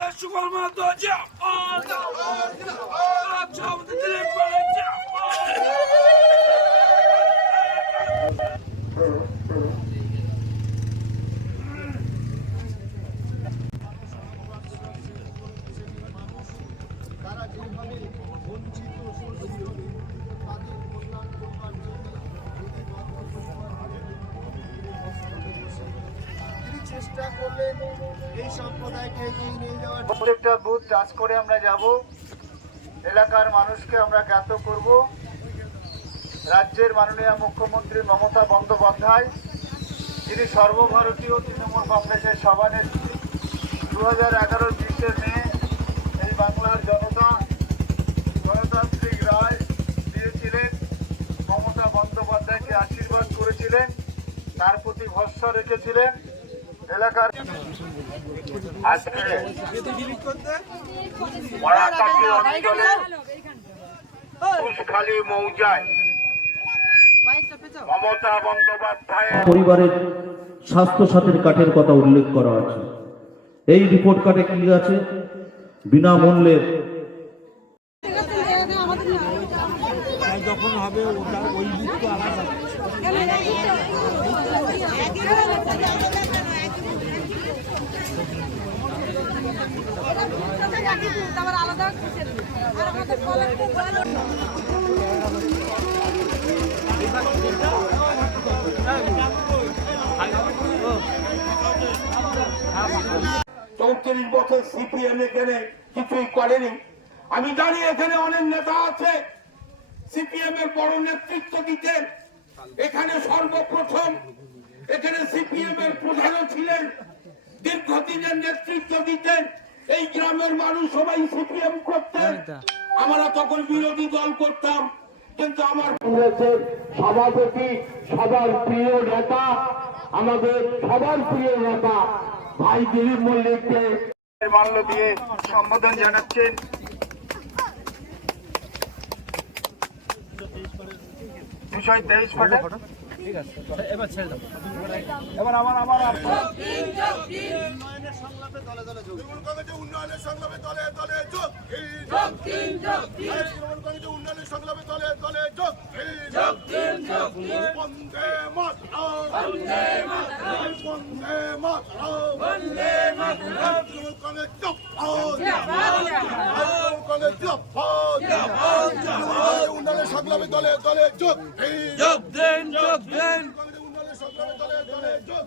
সুকল মাহাতো তারা যেভাবে বঞ্চিত শোষিত তাদের কল্যাণ করবার জন্য তিনি চেষ্টা করলেন এই সম্প্রদায়কে এগিয়ে নিয়ে যাওয়ার। প্রত্যেকটা বুথ টাচ করে আমরা যাব, এলাকার মানুষকে আমরা জ্ঞাত করব। রাজ্যের মাননীয় মুখ্যমন্ত্রী মমতা বন্দ্যোপাধ্যায়, যিনি সর্বভারতীয় তৃণমূল কংগ্রেসের সভানেত্রী, 2011-20 মে এই বাংলার জনতা গণতান্ত্রিক রায় দিয়েছিলেন, মমতা বন্দ্যোপাধ্যায়কে আশীর্বাদ করেছিলেন, তার প্রতি ভরসা রেখেছিলেন। এলাকার আজকে ঘোষখালী মৌজায় মমতা বন্দ্যোপাধ্যায় পরিবারের স্বাস্থ্য সাথীর কার্ডের কথা উল্লেখ করা আছে। এই রিপোর্ট কার্ডে কি আছে? বিনামূল্যে যখন হবে ওটা ওই বুথ আলাদা। চৌত্রিশ বছর সিপিএম এখানে কিছুই করেনি। আমি জানি এখানে অনেক নেতা আছে সিপিএম এর বড় নেতৃত্ব দিতেন। এখানে সর্বপ্রথম এখানে সিপিএম এর প্রধানও ছিলেন, দীর্ঘদিনের নেতৃত্ব দিতেন। এই গ্রামের মানুষ সবাই সিপিএম করতেন, আমরা তখন বিরোধী দল করতাম। কিন্তু আমার কংগ্রেসের সভাপতি, সবার প্রিয় নেতা, আমাদের সবার প্রিয় নেতা ভাই দিলীপ মল্লিককে মাল্য দিয়ে সম্বোধন জানাচ্ছেন। বিষয় 23 ফটো। ঠিক আছে, এবার ছেড়ে দাও। এবার আমার উন্নয়নের সংলাপে দলে দলে যোগ। উন্নয়নের সংলাপে দলে দলে যোগ। উন্নয়নের সংলাপে দলে দলে যোগ। বন্দে মাতরম, বন্দে মাতরম, বন্দে মাতরম, বন্দে মাতরম। কংগ্রেস উন্নয়নের সংলাপে দলে দলে যোগ। যোগ দেন, যোগ দেন। উন্নয়নের সংলাপে দলে দলে যোগ।